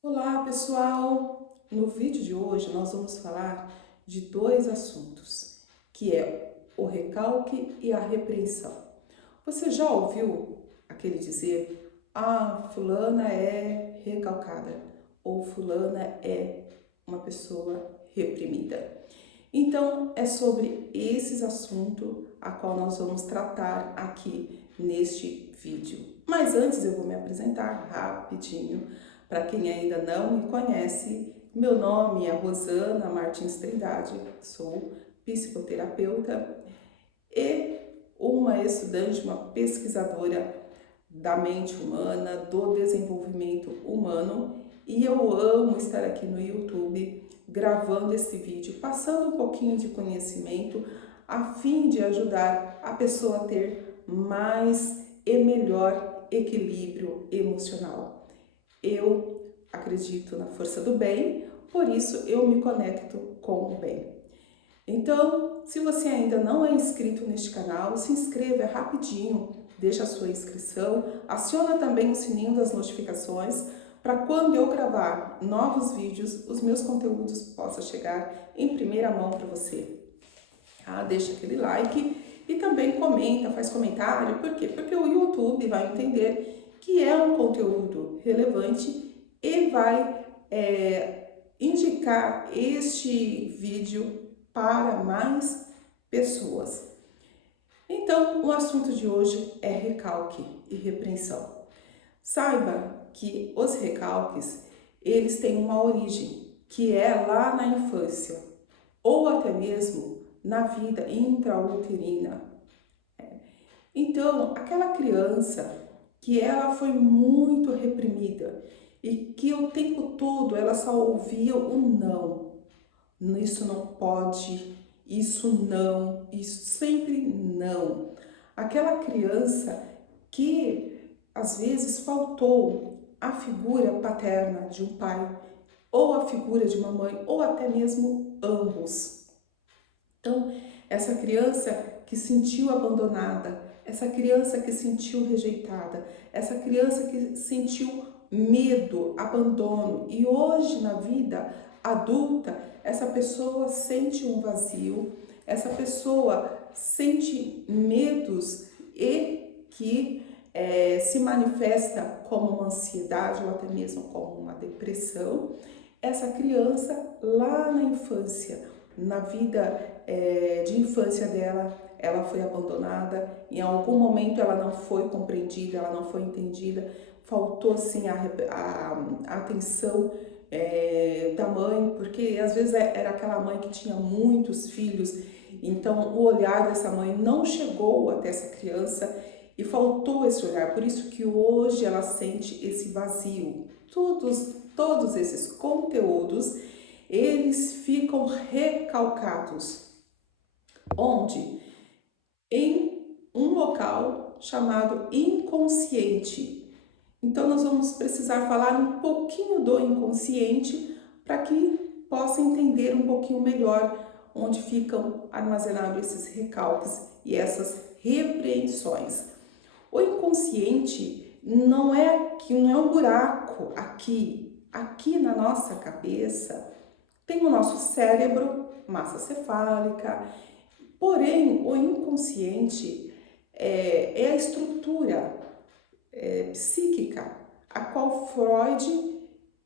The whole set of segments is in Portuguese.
Olá, pessoal! No vídeo de hoje nós vamos falar de dois assuntos, que é o recalque e a repreensão. Você já ouviu aquele dizer, fulana é recalcada ou fulana é uma pessoa reprimida? Então, é sobre esses assuntos a qual nós vamos tratar aqui neste vídeo. Mas antes eu vou me apresentar rapidinho. Para quem ainda não me conhece, meu nome é Rosana Martins Trindade, sou psicoterapeuta e uma estudante, uma pesquisadora da mente humana, do desenvolvimento humano, e eu amo estar aqui no YouTube gravando esse vídeo, passando um pouquinho de conhecimento a fim de ajudar a pessoa a ter mais e melhor equilíbrio emocional. Eu acredito na força do bem, por isso eu me conecto com o bem. Então, se você ainda não é inscrito neste canal, se inscreva rapidinho, deixa a sua inscrição, aciona também o sininho das notificações para quando eu gravar novos vídeos, os meus conteúdos possam chegar em primeira mão para você. Deixa aquele like e também comenta, faz comentário, por quê? Porque o YouTube vai entender que é um conteúdo relevante e vai indicar este vídeo para mais pessoas. Então, o assunto de hoje é recalque e repreensão. Saiba que os recalques, eles têm uma origem, que é lá na infância, ou até mesmo na vida intrauterina. Então, aquela criança que ela foi muito reprimida e que o tempo todo ela só ouvia o não. Isso não pode, isso não, isso sempre não. Aquela criança que às vezes faltou a figura paterna de um pai, ou a figura de uma mãe, ou até mesmo ambos. Então, essa criança que sentiu abandonada, essa criança que sentiu rejeitada, essa criança que sentiu medo, abandono, e hoje na vida adulta, essa pessoa sente um vazio, essa pessoa sente medos e que se manifesta como uma ansiedade ou até mesmo como uma depressão. Essa criança lá na infância, na vida de infância dela, ela foi abandonada, em algum momento ela não foi compreendida, ela não foi entendida, faltou sim a atenção da mãe, porque às vezes era aquela mãe que tinha muitos filhos, então o olhar dessa mãe não chegou até essa criança e faltou esse olhar, por isso que hoje ela sente esse vazio. Todos esses conteúdos, eles ficam recalcados. Onde? Em um local chamado inconsciente. Então nós vamos precisar falar um pouquinho do inconsciente para que possa entender um pouquinho melhor onde ficam armazenados esses recalques e essas repreensões. O inconsciente não é um buraco aqui na nossa cabeça. Tem o nosso cérebro, massa cefálica, porém o inconsciente é a estrutura psíquica, a qual Freud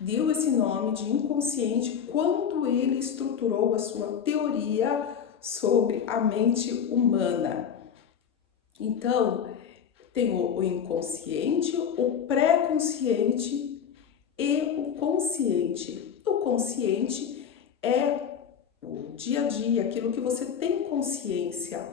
deu esse nome de inconsciente quando ele estruturou a sua teoria sobre a mente humana. Então, tem o inconsciente, o pré-consciente e o consciente. O consciente é o dia a dia, aquilo que você tem consciência,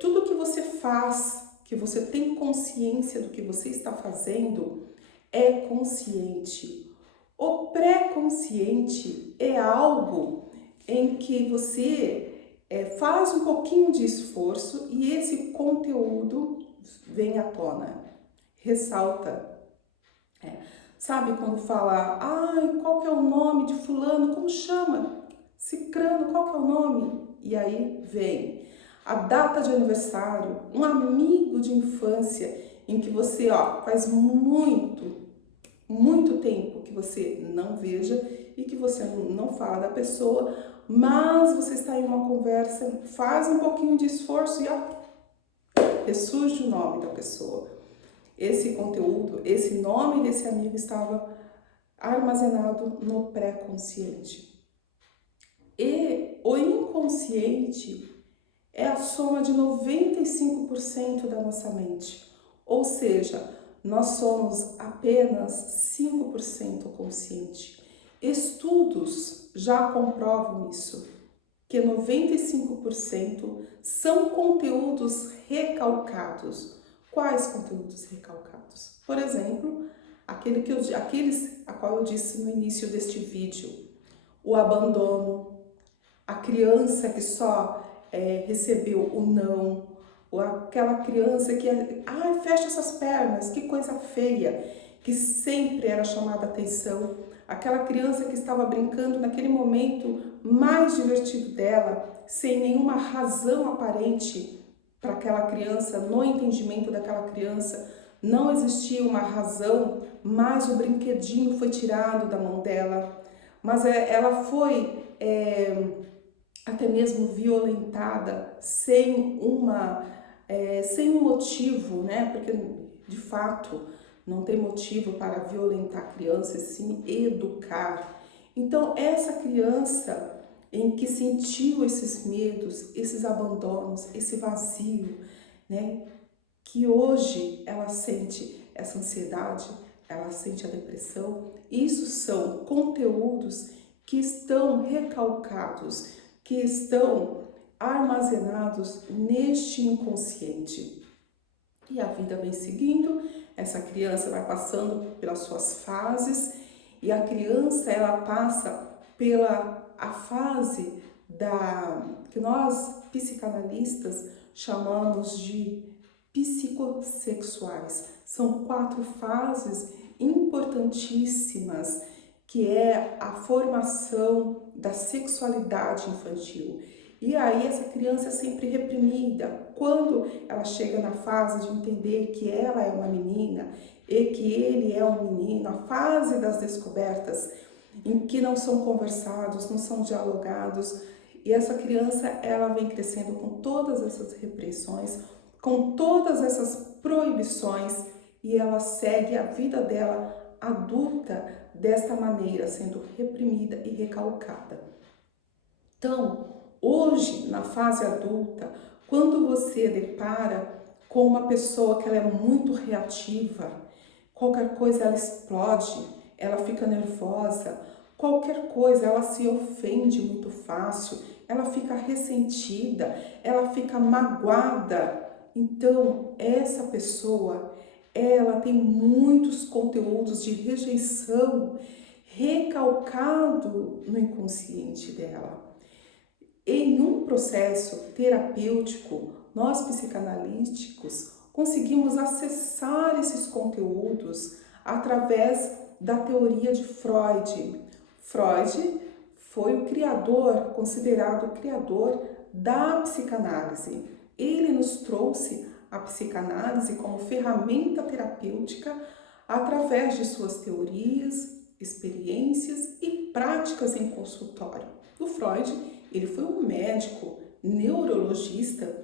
tudo que você faz, que você tem consciência do que você está fazendo, é consciente. O pré-consciente é algo em que você faz um pouquinho de esforço e esse conteúdo vem à tona, ressalta. Sabe quando fala, qual que é o nome de fulano, como chama? Cicrano, qual que é o nome? E aí vem a data de aniversário, um amigo de infância em que você faz muito muito tempo que você não veja e que você não fala da pessoa, mas você está em uma conversa, faz um pouquinho de esforço e ressurge o nome da pessoa. Esse conteúdo, esse nome desse amigo estava armazenado no pré-consciente. E o inconsciente é a soma de 95% da nossa mente. Ou seja, nós somos apenas 5% consciente. Estudos já comprovam isso, que 95% são conteúdos recalcados. Quais conteúdos recalcados? Por exemplo, aqueles a qual eu disse no início deste vídeo, o abandono, a criança que só recebeu o não, ou aquela criança que, fecha essas pernas, que coisa feia, que sempre era chamada atenção, aquela criança que estava brincando naquele momento mais divertido dela, sem nenhuma razão aparente para aquela criança, no entendimento daquela criança, não existia uma razão, mas o brinquedinho foi tirado da mão dela, mas ela foi até mesmo violentada sem sem um motivo, né? Porque de fato não tem motivo para violentar a criança, e sim educar. Então essa criança em que sentiu esses medos, esses abandonos, esse vazio, né? Que hoje ela sente essa ansiedade, ela sente a depressão, isso são conteúdos que estão recalcados, que estão armazenados neste inconsciente. E a vida vem seguindo, essa criança vai passando pelas suas fases e a criança ela passa pela a fase que nós psicanalistas chamamos de psicossexuais. São 4 fases importantíssimas, que é a formação da sexualidade infantil. E aí essa criança é sempre reprimida. Quando ela chega na fase de entender que ela é uma menina e que ele é um menino, a fase das descobertas, em que não são conversados, não são dialogados, e essa criança ela vem crescendo com todas essas repressões, com todas essas proibições, e ela segue a vida dela adulta desta maneira, sendo reprimida e recalcada. Então, hoje, na fase adulta, quando você depara com uma pessoa que ela é muito reativa, qualquer coisa ela explode, ela fica nervosa, qualquer coisa ela se ofende muito fácil, ela fica ressentida, ela fica magoada. Então, essa pessoa, ela tem muitos conteúdos de rejeição recalcado no inconsciente dela. Em um processo terapêutico, nós psicanalíticos conseguimos acessar esses conteúdos através da teoria de Freud. Freud foi o criador, considerado o criador da psicanálise. Ele nos trouxe a psicanálise como ferramenta terapêutica através de suas teorias, experiências e práticas em consultório. O Freud, ele foi um médico neurologista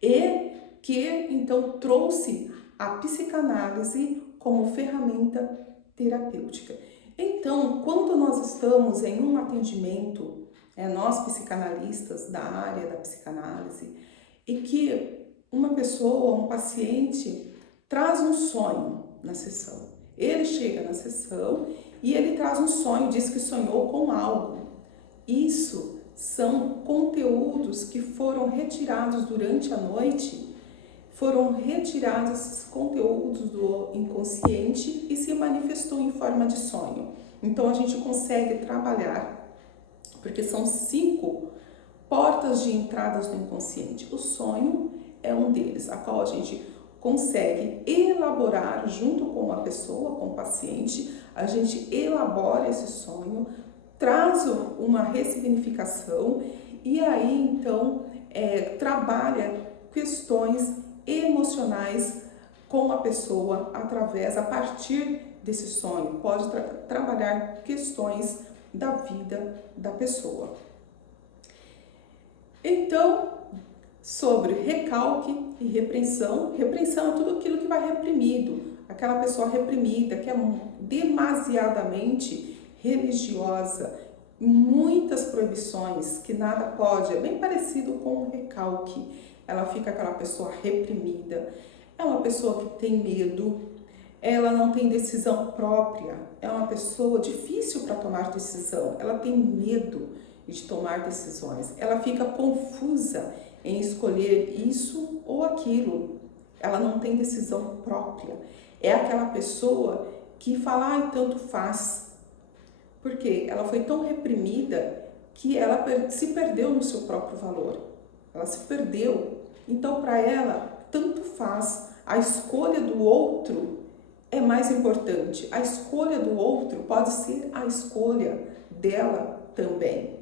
e que então trouxe a psicanálise como ferramenta terapêutica. Então, quando nós estamos em um atendimento, nós psicanalistas da área da psicanálise, e que uma pessoa, um paciente, traz um sonho na sessão. Ele chega na sessão e ele traz um sonho, diz que sonhou com algo. Isso são conteúdos que foram retirados durante a noite, foram retirados esses conteúdos do inconsciente e se manifestou em forma de sonho. Então a gente consegue trabalhar, porque são 5 portas de entradas do inconsciente. O sonho é um deles, a qual a gente consegue elaborar junto com a pessoa, com o paciente, a gente elabora esse sonho, traz uma ressignificação e aí então trabalha questões emocionais com a pessoa a partir desse sonho, pode trabalhar questões da vida da pessoa. Então, sobre recalque e repreensão. Repreensão é tudo aquilo que vai reprimido, aquela pessoa reprimida, que é demasiadamente religiosa, muitas proibições, que nada pode, é bem parecido com o recalque. Ela fica aquela pessoa reprimida, é uma pessoa que tem medo, ela não tem decisão própria, é uma pessoa difícil para tomar decisão, ela tem medo de tomar decisões, ela fica confusa em escolher isso ou aquilo, ela não tem decisão própria, é aquela pessoa que fala, ai, tanto faz, porque ela foi tão reprimida que ela se perdeu no seu próprio valor, ela se perdeu, então para ela tanto faz, a escolha do outro é mais importante, a escolha do outro pode ser a escolha dela também.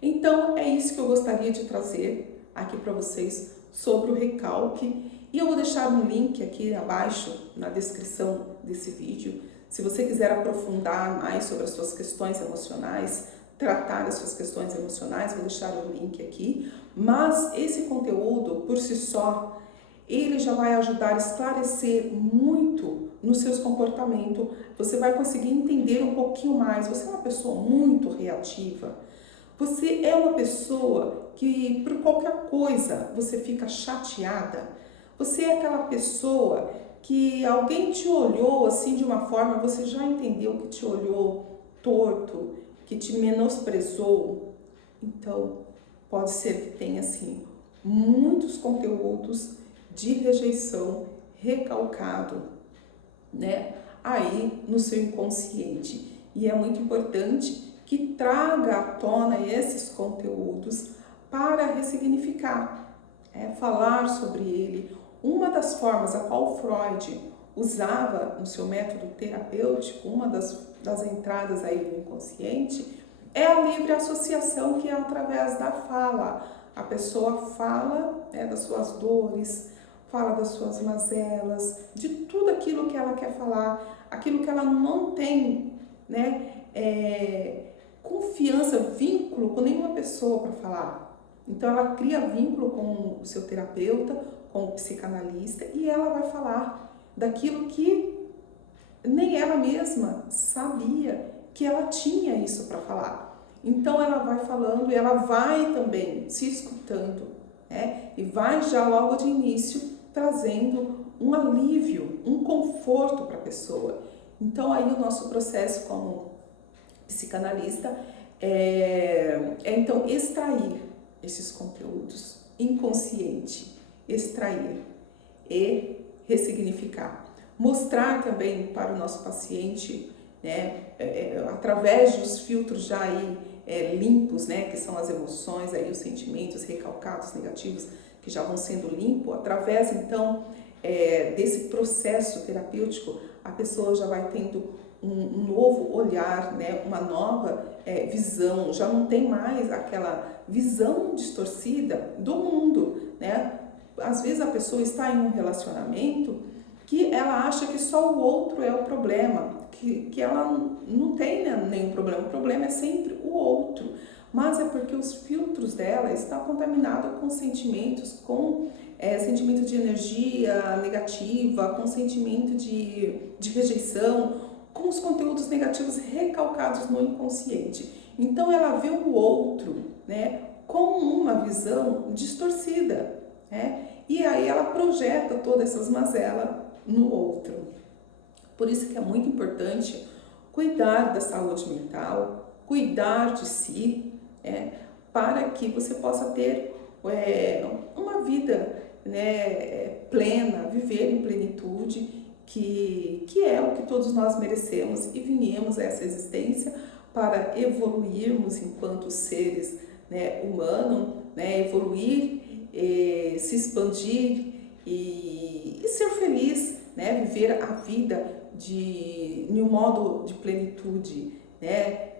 Então, é isso que eu gostaria de trazer aqui para vocês sobre o recalque. E eu vou deixar um link aqui abaixo na descrição desse vídeo. Se você quiser aprofundar mais sobre as suas questões emocionais, tratar as suas questões emocionais, vou deixar o link aqui. Mas esse conteúdo, por si só, ele já vai ajudar a esclarecer muito nos seus comportamentos. Você vai conseguir entender um pouquinho mais. Você é uma pessoa muito reativa. Você é uma pessoa que por qualquer coisa você fica chateada. Você é aquela pessoa que alguém te olhou assim de uma forma, você já entendeu que te olhou torto, que te menosprezou. Então, pode ser que tenha assim muitos conteúdos de rejeição recalcado, né? Aí no seu inconsciente. E é muito importante que traga à tona esses conteúdos para ressignificar, falar sobre ele. Uma das formas a qual Freud usava no seu método terapêutico, uma das entradas aí do inconsciente, é a livre associação, que é através da fala. A pessoa fala, das suas dores, fala das suas mazelas, de tudo aquilo que ela quer falar, aquilo que ela não tem, confiança, vínculo com nenhuma pessoa para falar. Então ela cria vínculo com o seu terapeuta, com o psicanalista, e ela vai falar daquilo que nem ela mesma sabia que ela tinha isso para falar. Então ela vai falando e ela vai também se escutando, e vai já logo de início trazendo um alívio, um conforto para a pessoa. Então aí o nosso processo como psicanalista então extrair esses conteúdos inconsciente, extrair e ressignificar, mostrar também para o nosso paciente, através dos filtros já aí limpos, que são as emoções, aí os sentimentos recalcados, negativos, que já vão sendo limpos, através então desse processo terapêutico, a pessoa já vai tendo um novo olhar, uma nova visão, já não tem mais aquela visão distorcida do mundo, Às vezes a pessoa está em um relacionamento que ela acha que só o outro é o problema, que ela não tem nenhum problema, o problema é sempre o outro, mas é porque os filtros dela estão contaminados com sentimentos, com sentimento de energia negativa, com sentimento de rejeição, com os conteúdos negativos recalcados no inconsciente. Então ela vê o outro, com uma visão distorcida, e aí ela projeta todas essas mazelas no outro. Por isso que é muito importante cuidar da saúde mental, cuidar de si, para que você possa ter uma vida plena, viver em plenitude, que é o que todos nós merecemos, e viemos a essa existência para evoluirmos enquanto seres humanos, evoluir, se expandir e ser feliz, viver a vida em um modo de plenitude,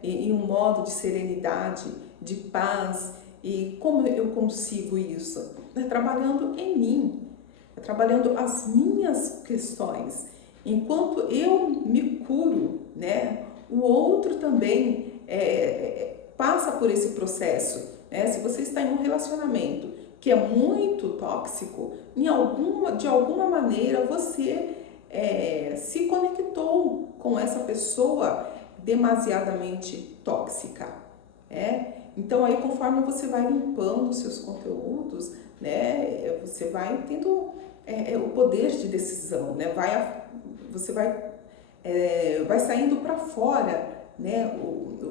em um modo de serenidade, de paz. E como eu consigo isso? Trabalhando em mim, é trabalhando as minhas questões. Enquanto eu me curo, né, o outro também passa por esse processo. Né? Se você está em um relacionamento que é muito tóxico, de alguma maneira você se conectou com essa pessoa demasiadamente tóxica. Então aí conforme você vai limpando os seus conteúdos, né, você vai tendo o poder de decisão, né, você vai saindo para fora, né,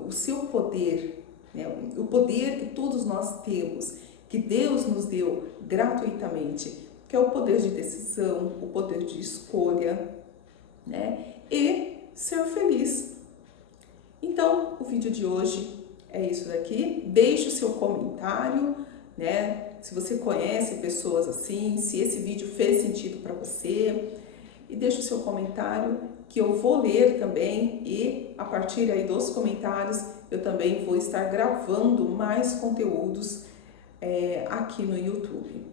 o seu poder, né, o poder que todos nós temos, que Deus nos deu gratuitamente, que é o poder de decisão, o poder de escolha, né, e ser feliz. Então, o vídeo de hoje é isso daqui. Deixe o seu comentário, né? Se você conhece pessoas assim, se esse vídeo fez sentido para você. E deixe o seu comentário que eu vou ler também e a partir aí dos comentários eu também vou estar gravando mais conteúdos aqui no YouTube.